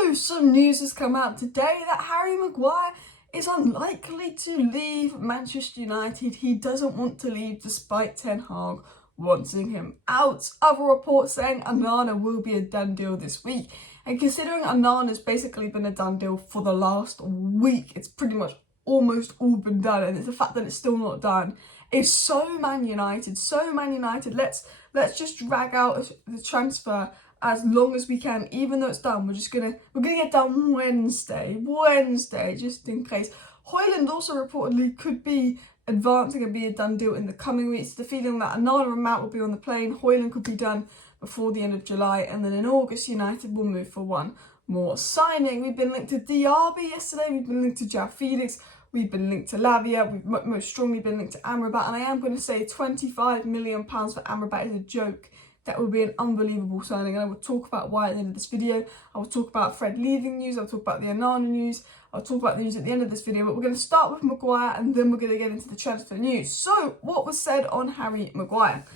So, some news has come out today that Harry Maguire is unlikely to leave Manchester United. He doesn't want to leave despite Ten Hag wanting him out. Other reports saying Onana will be a done deal this week. And considering Onana's basically been a done deal for the last week, it's pretty much almost all been done. And it's the fact that it's still not done is so Man United. Let's just drag out the transfer as long as we can, even though it's done. We're gonna get done Wednesday, just in case. Hojlund also reportedly could be advancing and be a done deal in the coming weeks. The feeling that Onana and Mount will be on the plane. Hojlund could be done before the end of July, and then in August, United will move for one more signing. We've been linked to Diaby yesterday. We've been linked to Joao Felix. We've been linked to Lavia. We've most strongly been linked to Amrabat, and I am going to say £25 million for Amrabat is a joke. That would be an unbelievable signing, and I will talk about why at the end of this video. I will talk about Fred leaving news, I'll talk about the Onana news, I'll talk about the news at the end of this video, but we're going to start with Maguire and then we're going to get into the transfer news. So, what was said on Harry Maguire?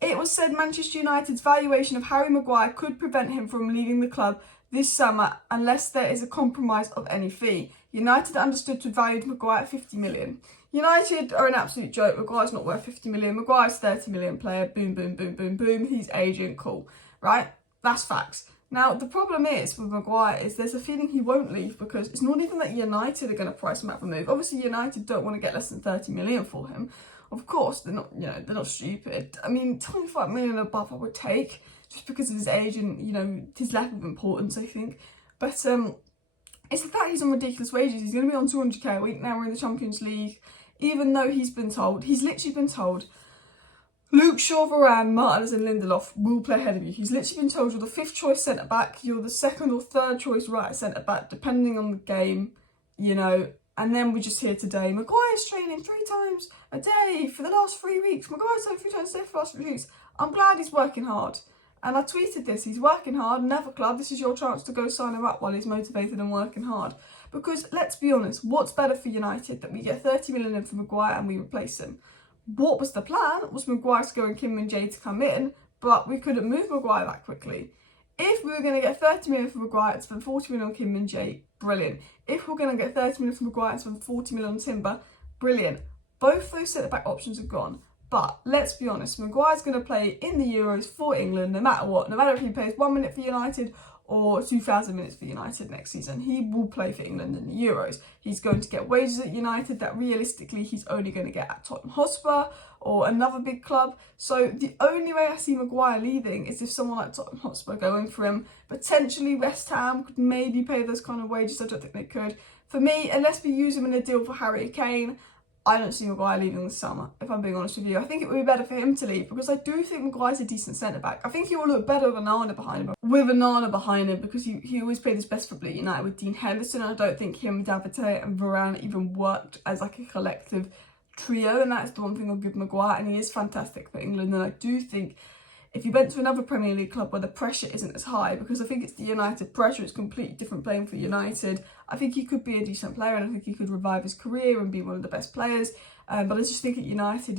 It was said Manchester United's valuation of Harry Maguire could prevent him from leaving the club this summer unless there is a compromise of any fee. United understood to value Maguire at 50 million. United are an absolute joke. Maguire's not worth 50 million. Maguire's 30 million player. Boom, boom, boom, boom, boom. He's agent. Cool. Right? That's facts. Now, the problem is with Maguire is there's a feeling he won't leave because it's not even that United are going to price him out for move. Obviously, United don't want to get less than 30 million for him. Of course, they're not stupid. I mean, 25 million above I would take just because of his age and, his lack of importance, I think. But it's the fact he's on ridiculous wages. He's going to be on 200k a week now. We're in the Champions League. Even though he's literally been told, Luke Shaw, Varane, Martinez and Lindelof will play ahead of you. He's literally been told you're the 5th choice centre-back, you're the 2nd or 3rd choice right centre-back, depending on the game, and then we're just here today. Maguire's training 3 times a day for the last 3 weeks. Maguire's training 3 times a day for the last 3 weeks. I'm glad he's working hard. And I tweeted this, he's working hard, never club, this is your chance to go sign him up while he's motivated and working hard. Because, let's be honest, what's better for United? That we get 30 million in for Maguire and we replace him. What was the plan? Was Maguire to go and Kim and Jay to come in, but we couldn't move Maguire that quickly. If we were going to get 30 million for Maguire and spend 40 million on Kim and Jay, brilliant. If we're going to get 30 million for Maguire and spend 40 million on Timber, brilliant. Both those centre-back options are gone. But let's be honest, Maguire's going to play in the Euros for England no matter what. No matter if he plays 1 minute for United or 2,000 minutes for United next season. He will play for England in the Euros. He's going to get wages at United that realistically he's only going to get at Tottenham Hotspur or another big club. So the only way I see Maguire leaving is if someone like Tottenham Hotspur going for him. Potentially West Ham could maybe pay those kind of wages. I don't think they could. For me, unless we use him in a deal for Harry Kane, I don't see Maguire leaving this summer, if I'm being honest with you. I think it would be better for him to leave because I do think Maguire's a decent centre-back. I think he will look better with Onana behind him because he always played his best football at United with Dean Henderson. I don't think him, David and Varane even worked as like a collective trio, and that's the one thing I'll give Maguire, and he is fantastic for England. And I do think if he went to another Premier League club where the pressure isn't as high, because I think it's the United pressure, it's completely different playing for United, I think he could be a decent player and I think he could revive his career and be one of the best players. But I just think at United,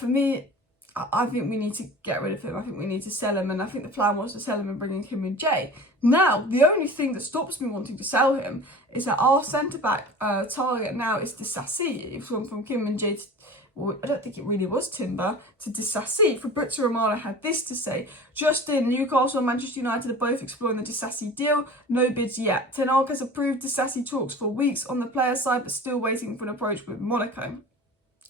for me, I think we need to get rid of him. I think we need to sell him, and I think the plan was to sell him and bring in Kim and Jay. Now, the only thing that stops me wanting to sell him is that our centre-back target now is Disassi. It's gone from Kim and Jay to, well, I don't think it really was Timber, to Disassi. Fabrizio Romano had this to say: Justin, Newcastle and Manchester United are both exploring the Disassi deal. No bids yet. Ten Hag has approved Disassi talks for weeks on the player side, but still waiting for an approach with Monaco.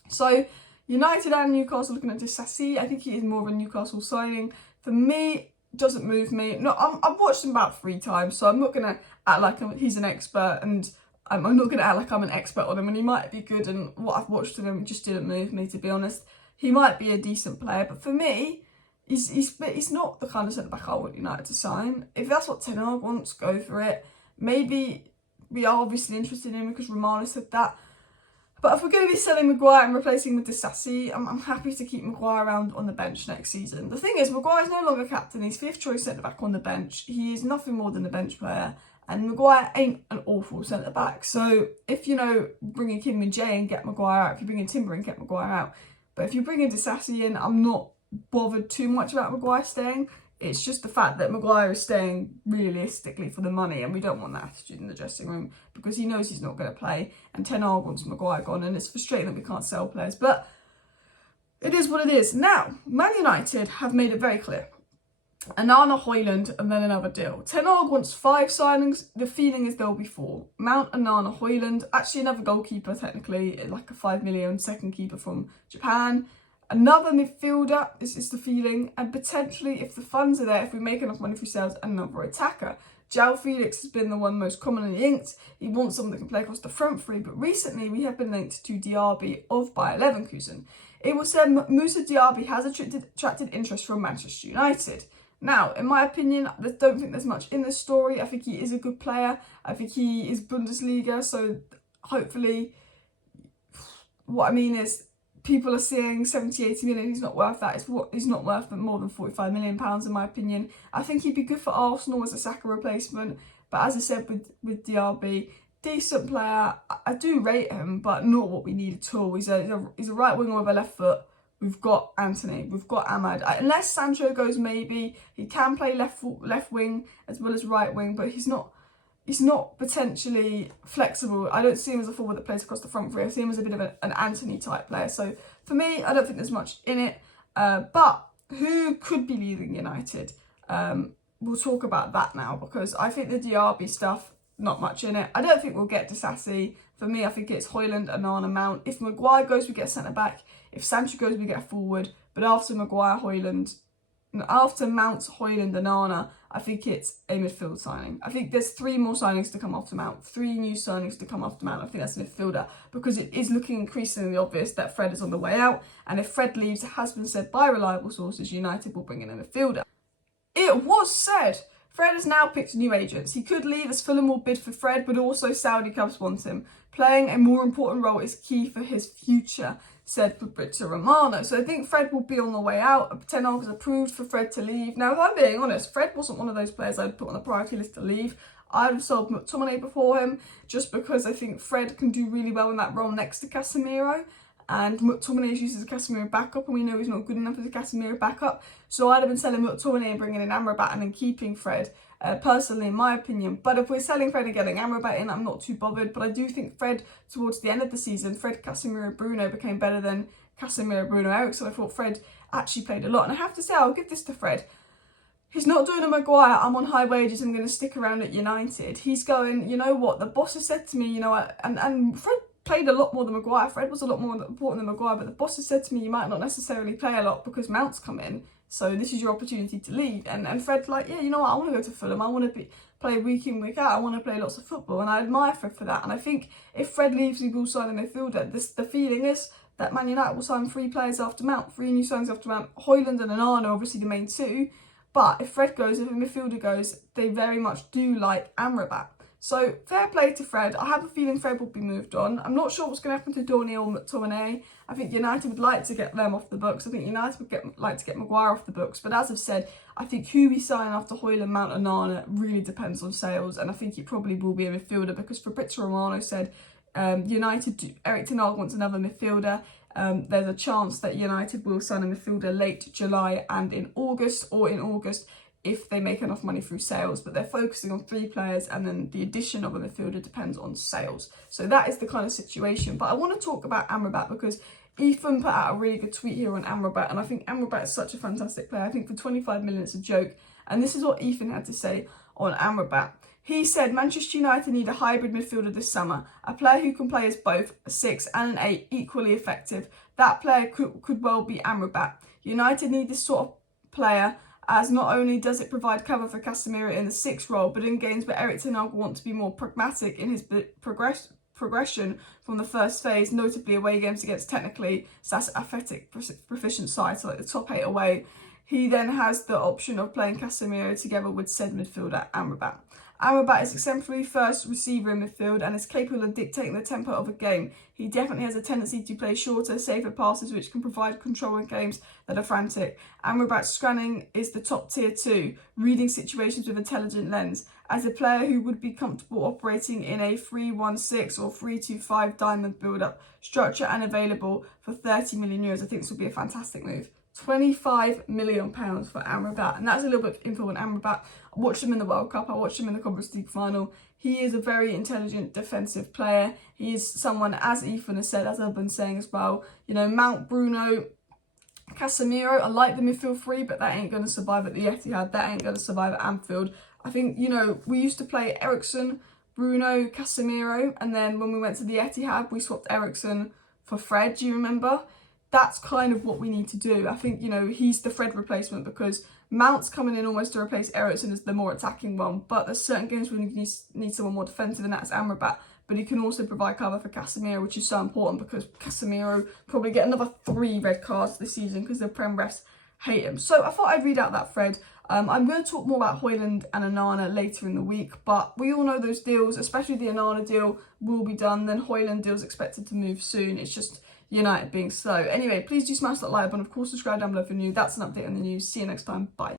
So, United and Newcastle looking at Disassi. I think he is more of a Newcastle signing. For me, doesn't move me. No, I've watched him about 3 times, so I'm not going to act like he's an expert, and I'm not going to act like I'm an expert on him, and he might be good, and what I've watched of him just didn't move me, to be honest. He might be a decent player, but for me, he's not the kind of centre-back I want United to sign. If that's what Ten Hag wants, go for it. Maybe we are obviously interested in him because Romano said that. But if we're going to be selling Maguire and replacing with Disassi, I'm happy to keep Maguire around on the bench next season. The thing is, Maguire's no longer captain. He's 5th choice centre-back on the bench. He is nothing more than a bench player. And Maguire ain't an awful centre-back. So if, bring in Kim and Jay and get Maguire out, if you bring in Timber and get Maguire out. But if you bring in Disassi in, I'm not bothered too much about Maguire staying. It's just the fact that Maguire is staying realistically for the money, and we don't want that attitude in the dressing room because he knows he's not going to play, and Ten Hag wants Maguire gone, and it's frustrating that we can't sell players, but it is what it is. Now, Man United have made it very clear. Onana, Hojlund, and then another deal. Ten Hag wants 5 signings. The feeling is there'll be 4. Mount, Onana, Hojlund, actually another goalkeeper technically, like a 5 million second keeper from Japan. Another midfielder is the feeling, and potentially, if the funds are there, if we make enough money through sales, another attacker. Joao Felix has been the one most commonly linked. He wants someone that can play across the front three, but recently we have been linked to Diaby of Bayer Leverkusen. It was said Moussa Diaby has attracted interest from Manchester United. Now, in my opinion, I don't think there's much in this story. I think he is a good player. I think he is Bundesliga, so hopefully, what I mean is, people are seeing 70, 80 million. He's not worth that. He's not worth more than £45 million, in my opinion. I think he'd be good for Arsenal as a Saka replacement. But as I said with Diaby, decent player. I do rate him, but not what we need at all. He's a right winger with a left foot. We've got Anthony. We've got Ahmad. Unless Sancho goes, maybe he can play left wing as well as right wing, but he's not potentially flexible. I don't see him as a forward that plays across the front three. I see him as a bit of an Anthony type player. So for me, I don't think there's much in it. But who could be leaving United? We'll talk about that now, because I think the Diaby stuff, not much in it. I don't think we'll get Disasi. For me, I think it's Hojlund, Onana, Mount. If Maguire goes, we get a centre-back. If Sancho goes, we get a forward. But after Maguire, Hojlund, after Mount, Hojlund, Onana, I think it's a midfield signing. I think there's 3 more signings to come after Mount. 3 new signings to come after Mount. I think that's a midfielder, because it is looking increasingly obvious that Fred is on the way out. And if Fred leaves, it has been said by reliable sources, United will bring in a midfielder. It was said Fred has now picked new agents. He could leave as Fulham will bid for Fred, but also Saudi clubs want him. Playing a more important role is key for his future, said Fabrizio Romano. So I think Fred will be on the way out. Ten Hag has approved for Fred to leave. Now, if I'm being honest, Fred wasn't one of those players I'd put on the priority list to leave. I'd have sold McTominay before him, just because I think Fred can do really well in that role next to Casemiro. And McTominay is used as a Casemiro backup, and we know he's not good enough as a Casemiro backup. So I'd have been selling McTominay and bringing in Amrabat and then keeping Fred, personally, in my opinion. But if we're selling Fred and getting Amrabat in, I'm not too bothered. But I do think Fred, towards the end of the season, Fred, Casemiro, Bruno became better than Casemiro, Bruno, Ericsson. I thought Fred actually played a lot. And I have to say, I'll give this to Fred. He's not doing a Maguire, I'm on high wages, I'm going to stick around at United. He's going, you know what, the boss has said to me, you know, and Fred played a lot more than Maguire. Fred was a lot more important than Maguire, but the boss has said to me, you might not necessarily play a lot because Mount's come in, so this is your opportunity to lead. And Fred's like, yeah, you know what, I want to go to Fulham, I want to play week in, week out, I want to play lots of football, and I admire Fred for that. And I think if Fred leaves, we will sign a midfielder. The feeling is that Man United will sign 3 players after Mount, 3 new signings after Mount. Hojlund and Onana are obviously the main 2. But if Fred goes, if a midfielder goes, they very much do like Amrabat. So fair play to Fred. I have a feeling Fred will be moved on. I'm not sure what's going to happen to Dorney or McTominay. I think United would like to get them off the books. I think United would like to get Maguire off the books. But as I've said, I think who we sign after Hojlund, Mount and Onana really depends on sales. And I think it probably will be a midfielder, because Fabrizio Romano said Erik Ten Hag wants another midfielder. There's a chance that United will sign a midfielder late July and in August, or in August if they make enough money through sales. But they're focusing on 3 players, and then the addition of a midfielder depends on sales. So that is the kind of situation. But I want to talk about Amrabat, because Ethan put out a really good tweet here on Amrabat, and I think Amrabat is such a fantastic player. I think for 25 million it's a joke. And this is what Ethan had to say on Amrabat. He said, Manchester United need a hybrid midfielder this summer. A player who can play as both a 6 and an 8, equally effective. That player could well be Amrabat. United need this sort of player, as not only does it provide cover for Casemiro in the 6 role, but in games where Erik Ten Hag wants to be more pragmatic in his progression from the first phase, notably away games against technically athletic proficient sides, like the top 8 away. He then has the option of playing Casemiro together with said midfielder Amrabat. Amrabat is exemplary first receiver in midfield and is capable of dictating the tempo of a game. He definitely has a tendency to play shorter, safer passes which can provide control in games that are frantic. Amrabat's scanning is the top tier too, reading situations with intelligent lens. As a player who would be comfortable operating in a 3-1-6 or 3-2-5 diamond build-up structure and available for 30 million euros, I think this would be a fantastic move £25 million for Amrabat, and that's a little bit of info on Amrabat. I watched him in the World Cup, I watched him in the Conference League final. He is a very intelligent defensive player. He is someone, as Ethan has said, as I've been saying as well, you know, Mount, Bruno, Casemiro, I like the midfield three, but that ain't going to survive at the Etihad, that ain't going to survive at Anfield. I think, you know, we used to play Eriksen, Bruno, Casemiro, and then when we went to the Etihad, we swapped Eriksen for Fred, do you remember? That's kind of what we need to do. I think, you know, he's the Fred replacement because Mount's coming in almost to replace Eriksen as the more attacking one, but there's certain games where we need someone more defensive, and that's Amrabat. But he can also provide cover for Casemiro, which is so important because Casemiro probably get another 3 red cards this season because the Prem refs hate him. So I thought I'd read out that thread. I'm going to talk more about Hojlund and Onana later in the week, but we all know those deals, especially the Onana deal, will be done. Then Hojlund deal's expected to move soon. It's just United being slow. Anyway, please do smash that like button. Of course, subscribe down below if you're new. That's an update on the news. See you next time. Bye.